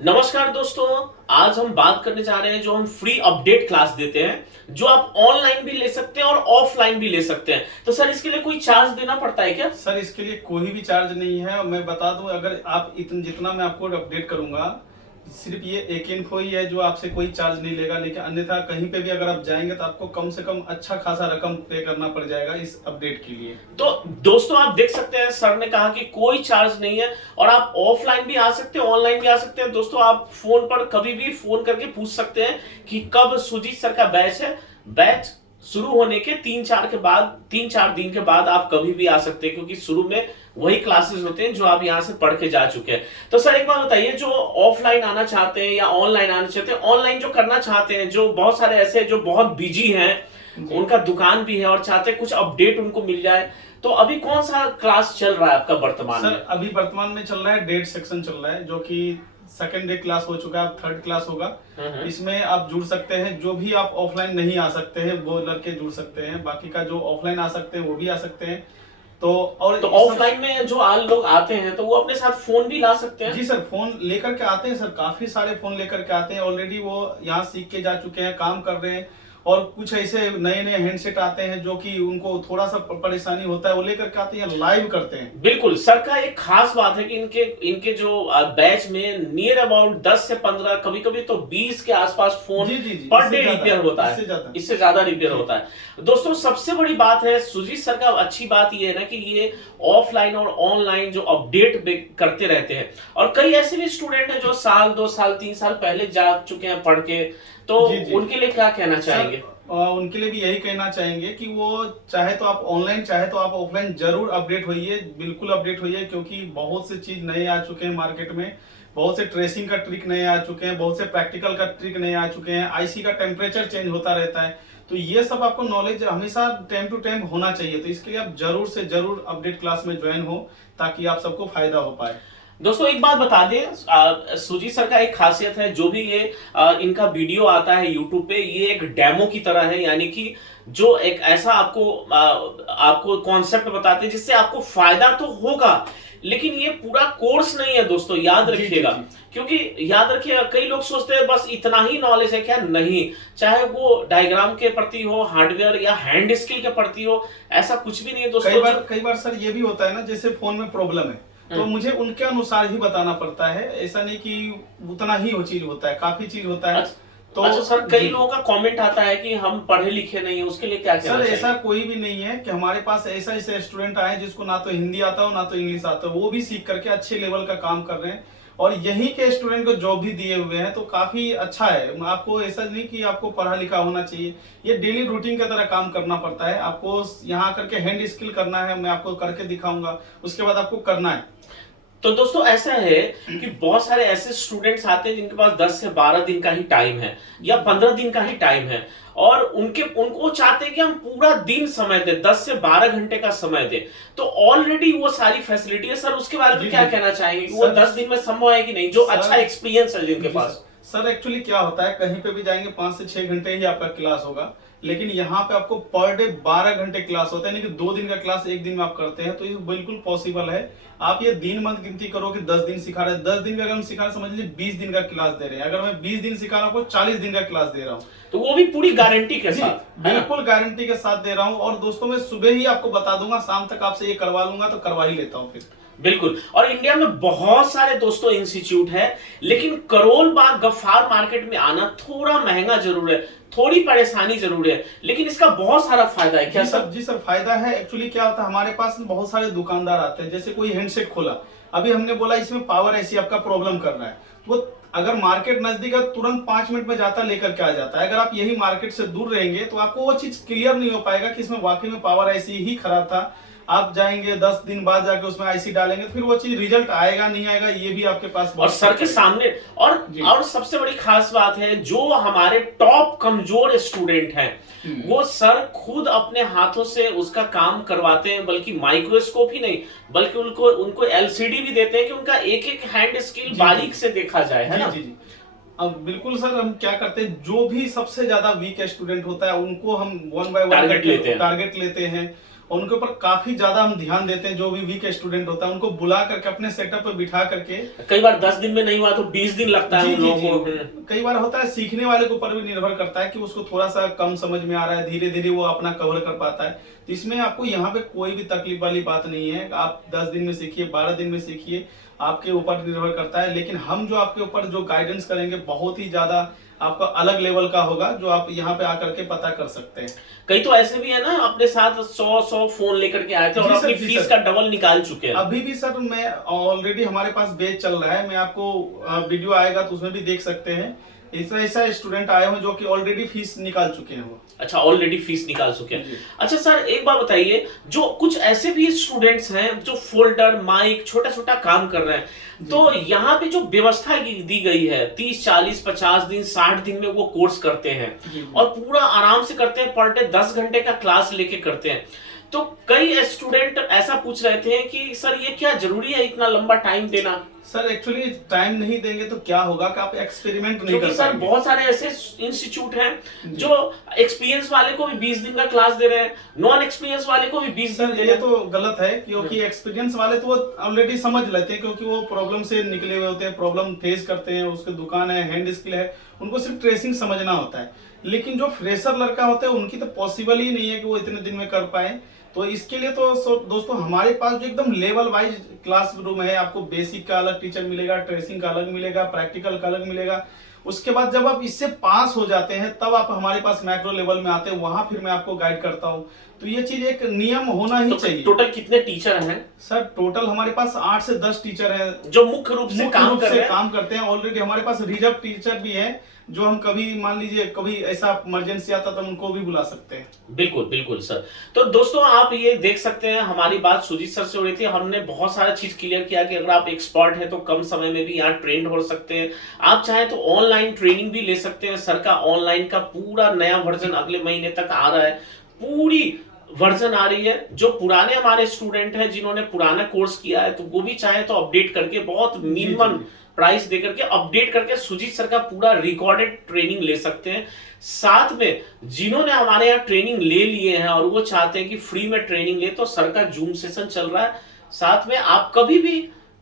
नमस्कार दोस्तों। आज हम बात करने जा रहे हैं जो हम फ्री अपडेट क्लास देते हैं, जो आप ऑनलाइन भी ले सकते हैं और ऑफलाइन भी ले सकते हैं। तो सर इसके लिए कोई चार्ज देना पड़ता है क्या? सर इसके लिए कोई भी चार्ज नहीं है। और मैं बता दूं, अगर आप जितना मैं आपको अपडेट करूंगा, सिर्फ ये एक इन्फो ही है जो आपसे कोई चार्ज नहीं लेगा। लेकिन अन्यथा कहीं पे भी अगर आप जाएंगे तो आपको कम से कम अच्छा खासा रकम पे करना पड़ जाएगा इस अपडेट के लिए। तो दोस्तों आप देख सकते हैं, सर ने कहा कि कोई चार्ज नहीं है और आप ऑफलाइन भी आ सकते हैं, ऑनलाइन भी आ सकते हैं। दोस्तों आप फोन पर कभी भी फोन करके पूछ सकते हैं कि कब सुजीत सर का बैच है। बैच शुरू होने के 3-4 दिन के बाद आप कभी भी आ सकते हैं, क्योंकि शुरू में वही क्लासेस होते हैं जो आप यहाँ से पढ़ के जा चुके हैं। तो सर एक बात बताइए, जो ऑफलाइन आना चाहते हैं या ऑनलाइन आना चाहते हैं, ऑनलाइन जो करना चाहते हैं, जो बहुत सारे ऐसे हैं जो बहुत बिजी हैं, उनका दुकान भी है और चाहते हैं कुछ अपडेट उनको मिल जाए, तो अभी कौन सा क्लास चल रहा है आपका वर्तमान सर में? अभी वर्तमान में चल रहा है डेट सेक्शन चल रहा है, जो कि सेकेंड डे क्लास हो चुका है, अब थर्ड क्लास होगा। इसमें आप जुड़ सकते हैं। जो भी आप ऑफलाइन नहीं आ सकते हैं वो लड़के जुड़ सकते हैं। बाकी का जो ऑफलाइन आ सकते हैं वो भी आ सकते हैं। तो ऑफलाइन में जो लोग आते हैं तो वो अपने साथ फोन भी ला सकते हैं? जी सर, फोन लेकर के आते हैं सर, काफी सारे फोन लेकर के आते हैं। ऑलरेडी वो यहाँ सीख के जा चुके हैं, काम कर रहे हैं। और कुछ ऐसे नए नए हैंडसेट आते हैं जो कि उनको थोड़ा सा परेशानी होता है, वो लेकर के आते हैं, लाइव करते हैं। बिल्कुल। सर का एक खास बात है कि इनके इनके जो बैच में नियर अबाउट 10 से 15, कभी कभी तो 20 के आसपास फोन जी जी जी, पर डे रिपेयर होता है। इससे ज्यादा रिपेयर होता है। दोस्तों सबसे बड़ी बात है सुजीत सर का, अच्छी बात ये है ना कि ये ऑफलाइन और ऑनलाइन जो अपडेट करते रहते हैं। और कई ऐसे भी स्टूडेंट हैं जो साल 2 साल 3 साल पहले जा चुके हैं पढ़ के, तो जी जी। उनके लिए क्या कहना चाहेंगे? उनके लिए भी यही कहना चाहेंगे कि वो चाहे तो आप ऑनलाइन चाहे तो आप ऑफलाइन जरूर अपडेट होइए, बिल्कुल अपडेट होइए। क्योंकि बहुत से चीज नए आ चुके हैं मार्केट में, बहुत से ट्रेसिंग का ट्रिक नए आ चुके हैं, बहुत से प्रैक्टिकल का ट्रिक नए आ चुके हैं। आईसी का टेम्परेचर चेंज होता रहता है, तो ये सब आपको नॉलेज हमेशा टाइम टू टाइम होना चाहिए। तो इसके लिए आप जरूर से जरूर अपडेट क्लास में ज्वाइन हो, ताकि आप सबको फायदा हो पाए। दोस्तों एक बात बता दें, सुजीत सर का एक खासियत है, जो भी ये इनका वीडियो आता है यूट्यूब पे, ये एक डेमो की तरह है। यानी कि जो एक ऐसा आपको कॉन्सेप्ट बताते हैं जिससे आपको फायदा तो होगा, लेकिन ये पूरा कोर्स नहीं है दोस्तों, याद रखिएगा। क्योंकि याद रखिएगा, कई लोग सोचते हैं बस इतना ही नॉलेज है, क्या नहीं। चाहे वो डायग्राम के प्रति हो, हार्डवेयर या हैंड स्किल के प्रति हो, ऐसा कुछ भी नहीं है दोस्तों। कई बार सर ये भी होता है ना, जैसे फोन में प्रॉब्लम है तो मुझे उनके अनुसार ही बताना पड़ता है। ऐसा नहीं कि उतना ही वो चीज होता है, काफी चीज होता है। तो अच्छा सर, कई लोगों का कमेंट आता है कि हम पढ़े लिखे नहीं, उसके लिए क्या कहना सर चाहिए? ऐसा कोई भी नहीं है कि हमारे पास ऐसा ऐसे स्टूडेंट आए जिसको ना तो हिंदी आता हो ना तो इंग्लिश आता हो, वो भी सीख करके अच्छे लेवल का काम कर रहे हैं। और यहीं के स्टूडेंट को जॉब भी दिए हुए हैं, तो काफी अच्छा है। आपको ऐसा नहीं कि आपको पढ़ा लिखा होना चाहिए, ये डेली रूटीन की तरह काम करना पड़ता है। आपको यहाँ करके हैंड स्किल करना है, मैं आपको करके दिखाऊंगा, उसके बाद आपको करना है। तो दोस्तों ऐसा है कि बहुत सारे ऐसे स्टूडेंट्स आते हैं जिनके पास 10 से 12 दिन का ही टाइम है या 15 दिन का ही टाइम है, और उनको चाहते हैं कि हम पूरा दिन समय दें, 10 से 12 घंटे का समय दें। तो ऑलरेडी वो सारी फैसिलिटी है। सर उसके बारे में क्या कहना चाहेंगे कि वो 10 दिन में संभव है कि नहीं, जो अच्छा एक्सपीरियंस है जिनके पास? सर एक्चुअली क्या होता है, कहीं पे भी जाएंगे 5 से 6 घंटे ही आपका क्लास होगा। लेकिन यहाँ पे आपको पर डे 12 घंटे क्लास होता है, यानी कि 2 दिन का क्लास एक दिन में आप करते हैं। तो ये बिल्कुल पॉसिबल है। आप ये दिन मत गिनती करो कि 10 दिन सिखा रहे हैं। 10 दिन में अगर हम सिखा रहे, समझ लीजिए 20 दिन का क्लास दे रहे हैं। अगर मैं 20 दिन सिखा रहा हूँ, 40 दिन का क्लास दे रहा हूँ, तो वो भी पूरी गारंटी के साथ, बिल्कुल गारंटी के साथ दे रहा हूँ। और दोस्तों मैं सुबह ही आपको बता दूंगा, शाम तक आपसे ये करवा लूंगा, तो करवा ही लेता हूँ फिर। बिल्कुल। और इंडिया में बहुत सारे दोस्तों इंस्टीट्यूट है, लेकिन करोल बाग गफ्फार मार्केट में आना थोड़ा महंगा जरूर है, थोड़ी परेशानी जरूर है, लेकिन इसका बहुत सारा फायदा है। क्या सर? जी सर, फायदा है। एक्चुअली क्या होता है, हमारे पास बहुत सारे दुकानदार आते हैं। जैसे कोई हैंडसेट खोला, अभी हमने बोला इसमें पावर ऐसी आपका प्रॉब्लम कर रहा है, वो अगर मार्केट नजदीक है तुरंत 5 मिनट में जाता लेकर के आ जाता है। अगर आप यही मार्केट से दूर रहेंगे तो आपको वो चीज क्लियर नहीं हो पाएगा कि इसमें वाकई में पावर ऐसी ही खराब था। आप जाएंगे 10 दिन बाद जाके उसमें आईसी डालेंगे, तो फिर वो चीज रिजल्ट आएगा नहीं आएगा, ये भी आपके पास और सर के सामने। और सबसे बड़ी खास बात है, जो हमारे टॉप कमजोर स्टूडेंट हैं, वो सर खुद अपने हाथों से उसका काम करवाते हैं। बल्कि माइक्रोस्कोप ही नहीं, बल्कि उनको एलसीडी भी देते हैं कि उनका एक एक हैंड स्किल बारीक से देखा जाए, है ना? जी। अब बिल्कुल सर, हम क्या करते हैं, जो भी सबसे ज्यादा वीक स्टूडेंट होता है उनको हम 1 बाय 1 टारगेट लेते हैं। टारगेट लेते हैं। और उनके ऊपर काफी ज्यादा हम ध्यान देते हैं। जो भी वीक स्टूडेंट होता है उनको बुला करके अपने सेटअप पे बिठा करके, कई बार 10 दिन में नहीं हुआ तो 20 दिन लगता है जी उन जी लोगों को। जी, कई बार होता है सीखने वाले के ऊपर भी निर्भर करता है कि उसको थोड़ा सा कम समझ में आ रहा है, धीरे धीरे वो अपना कवर कर पाता है। तो इसमें आपको यहाँ पे कोई भी तकलीफ वाली बात नहीं है। आप 10 दिन में सीखिए, 12 दिन में सीखिए, आपके ऊपर निर्भर करता है। लेकिन हम जो आपके ऊपर जो गाइडेंस करेंगे बहुत ही ज्यादा आपका अलग लेवल का होगा, जो आप यहाँ पे आकर के पता कर सकते हैं। कई तो ऐसे भी है ना, अपने साथ 100 फोन लेकर के आए थे और जी सर, अपनी जी फीस सर। का डबल निकाल चुके हैं। अभी भी सर मैं ऑलरेडी हमारे पास बैच चल रहा है, मैं आपको वीडियो आएगा तो उसमें भी देख सकते हैं। ऐसा ऐसा स्टूडेंट आए हैं जो कि ऑलरेडी फीस निकाल चुके हैं वो। अच्छा, ऑलरेडी फीस निकाल चुके हैं। जी। अच्छा सर, एक बात बताइए, जो कुछ ऐसे भी स्टूडेंट्स हैं जो फोल्डर, माइक, छोटा छोटा काम कर रहे हैं, तो यहाँ पे जो व्यवस्था दी गई है 30, 40, 50 दिन, 60 दिन में वो कोर्स करते हैं जी। और पूरा आराम से करते हैं, पर डे 10 घंटे का क्लास लेके करते हैं। तो कई स्टूडेंट ऐसा पूछ रहे थे कि सर ये क्या जरूरी है इतना लंबा टाइम देना? सर एक्चुअली टाइम नहीं देंगे तो क्या होगा कि आप एक्सपेरिमेंट नहीं क्योंकि कर सर पाएंगे। बहुत सारे ऐसे इंस्टीट्यूट हैं जो एक्सपीरियंस वाले को भी 20 दिन का क्लास दे रहे हैं, नॉन एक्सपीरियंस वाले को भी 20 दिन सर दे ये रहे हैं। तो गलत है, क्योंकि एक्सपीरियंस वाले तो वो ऑलरेडी समझ लेते हैं, क्योंकि वो प्रॉब्लम से निकले हुए होते हैं, प्रॉब्लम फेस करते हैं, उसके दुकान है, हैंड स्किल है, उनको सिर्फ ट्रेसिंग समझना होता है। लेकिन जो फ्रेशर लड़का होता है उनकी तो पॉसिबल ही नहीं है कि वो इतने दिन में कर पाए। तो इसके लिए तो दोस्तों हमारे पास जो एकदम लेवल वाइज क्लासरूम है, आपको बेसिक का अलग टीचर मिलेगा, ट्रेसिंग का अलग मिलेगा, प्रैक्टिकल का अलग मिलेगा। उसके बाद जब आप इससे पास हो जाते हैं तब आप हमारे पास मैक्रो लेवल में आते हैं, वहां फिर मैं आपको गाइड करता हूँ। तो ये चीज एक नियम होना ही चाहिए। टोटल कितने टीचर हैं? सर टोटल हमारे पास 8 से 10 टीचर हैं जो मुख्य रूप से काम कर रहे हैं। काम करते हैं। ऑलरेडी हमारे पास रिजर्व टीचर भी है, जो हम कभी मान लीजिए कभी ऐसा इमरजेंसी आता तो उनको भी बुला सकते हैं। बिल्कुल बिल्कुल सर। तो दोस्तों आप ये देख सकते हैं, हमारी बात सुजीत सर से हो रही थी, हमने बहुत सारा चीज क्लियर किया कि अगर आप एक्सपर्ट हैं तो कम समय में भी यहाँ ट्रेंड हो सकते हैं। आप चाहें तो ऑनलाइन ट्रेनिंग भी ले सकते हैं। सर का ऑनलाइन का पूरा नया वर्जन अगले महीने तक आ रहा है, पूरी वर्जन आ रही है। जो पुराने हमारे स्टूडेंट हैं जिन्होंने पुराना कोर्स किया है तो वो भी चाहे तो अपडेट करके बहुत मिनिमम प्राइस देकर के अपडेट करके सुजीत सर का पूरा रिकॉर्डेड ट्रेनिंग ले सकते हैं। साथ में जिन्होंने हमारे यहाँ ट्रेनिंग ले लिए हैं और वो चाहते हैं कि फ्री में ट्रेनिंग ले, तो सर का जूम सेशन चल रहा है। साथ में आप कभी भी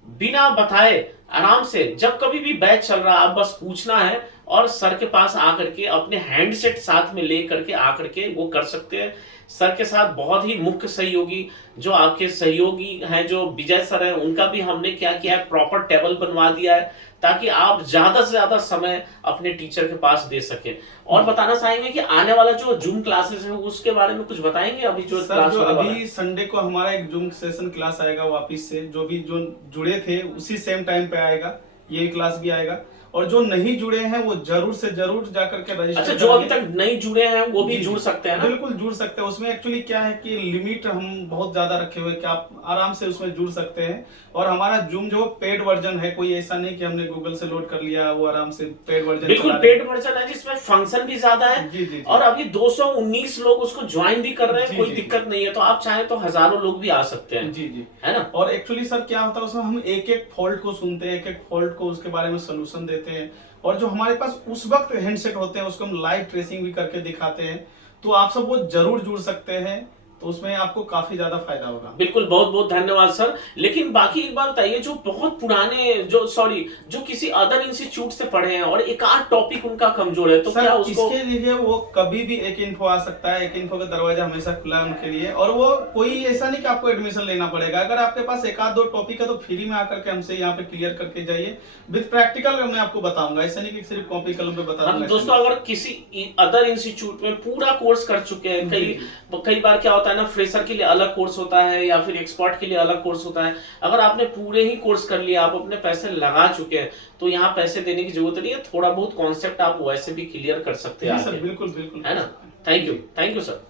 बिना बताए आराम से जब कभी भी बैच चल रहा है आप बस पूछना है और सर के पास आकर के अपने हैंडसेट साथ में ले करके आकर के वो कर सकते हैं। सर के साथ बहुत ही मुख्य सहयोगी जो आपके सहयोगी हैं, जो विजय सर हैं, उनका भी हमने क्या किया है, प्रॉपर टेबल बनवा दिया है ताकि आप ज्यादा से ज्यादा समय अपने टीचर के पास दे सकें। और बताना चाहेंगे कि आने वाला जो जूम क्लासेस है उसके बारे में कुछ बताएंगे? अभी जो सर जो अभी संडे को हमारा एक जूम सेशन क्लास आएगा वापिस से, जो भी जो जुड़े थे उसी सेम टाइम पे आएगा, ये क्लास भी आएगा। और जो नहीं जुड़े हैं वो जरूर से जरूर जाकर के रजिस्टर। अच्छा, जो अभी तक नहीं जुड़े हैं वो भी जुड़ सकते हैं ना? बिल्कुल जुड़ सकते हैं। उसमें एक्चुअली क्या है कि लिमिट हम बहुत ज्यादा रखे हुए कि आप आराम से उसमें जुड़ सकते हैं। और हमारा जूम जो पेड वर्जन है, कोई ऐसा नहीं कि हमने गूगल से लोड कर लिया, वो आराम से पेड वर्जन। बिल्कुल पेड वर्जन है जिसमें फंक्शन भी ज्यादा है। जी, जी, और अभी 219 लोग उसको ज्वाइन भी कर रहे हैं, कोई दिक्कत नहीं है। तो आप चाहें तो हजारों लोग भी आ सकते हैं। जी जी, है ना? और एक्चुअली सर क्या होता है उसमें हम एक एक फॉल्ट को सुनते हैं, एक एक फॉल्ट को उसके बारे में सोल्यूशन देते हैं। और जो हमारे पास उस वक्त हैंडसेट होते हैं उसको हम लाइव ट्रेसिंग भी करके दिखाते हैं। तो आप सब वो जरूर जुड़ सकते हैं, तो उसमें आपको काफी ज्यादा फायदा होगा। बिल्कुल, बहुत बहुत धन्यवाद सर। लेकिन बाकी एक बात बताइए, जो बहुत पुराने जो किसी अदर इंस्टीट्यूट से पढ़े हैं और एक आध टॉपिक उनका कमजोर है, तो सर क्या उसको इसके लिए वो कभी भी एक इन्फो आ सकता है। एक इन्फो का दरवाजा हमेशा खुला है उनके लिए। और वो कोई ऐसा नहीं कि आपको एडमिशन लेना पड़ेगा। अगर आपके पास एक आध दो टॉपिक है तो फ्री में आकर के हमसे यहाँ पे क्लियर करके जाइए। विद प्रैक्टिकल मैं आपको बताऊंगा, ऐसा नहीं कि सिर्फ कॉपी कलम पे बता दूंगा। दोस्तों अगर किसी अदर इंस्टीट्यूट में पूरा कोर्स कर चुके हैं, कई बार क्या होता है ना, फ्रेशर के लिए अलग कोर्स होता है या फिर एक्सपर्ट के लिए अलग कोर्स होता है। अगर आपने पूरे ही कोर्स कर लिया, आप अपने पैसे लगा चुके हैं, तो यहाँ पैसे देने की जरूरत नहीं है। थोड़ा बहुत कॉन्सेप्ट आप वैसे भी क्लियर कर सकते हैं। सर बिल्कुल बिल्कुल, है ना? Thank you sir.